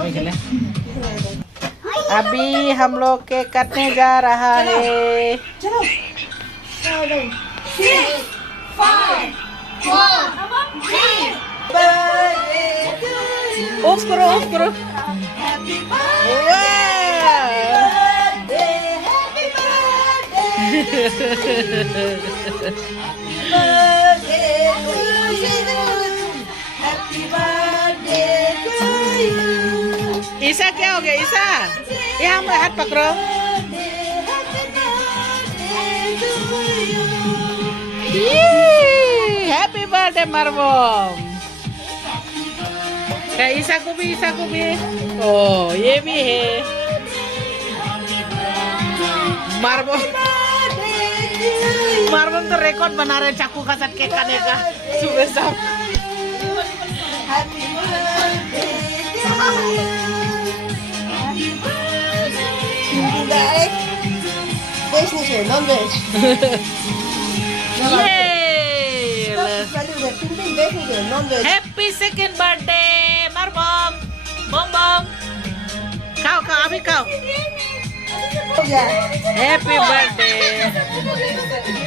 अभी के लिए अभी हम लोग केक काटने जा रहा है चलो ऑफ करो ईसा क्या हो गया ईसा यहाँ में हाथ पकड़ो हैप्पी बर्थडे मरबम ईसा को भी ओ ये भी है मरबम तो रिकॉर्ड बना रहे चाकू का साथ केक खाने का सुबह शाम Veg niet zo, non-veg. Happy second birthday, Marbom. Bom. Kau, Abi kau. Happy birthday.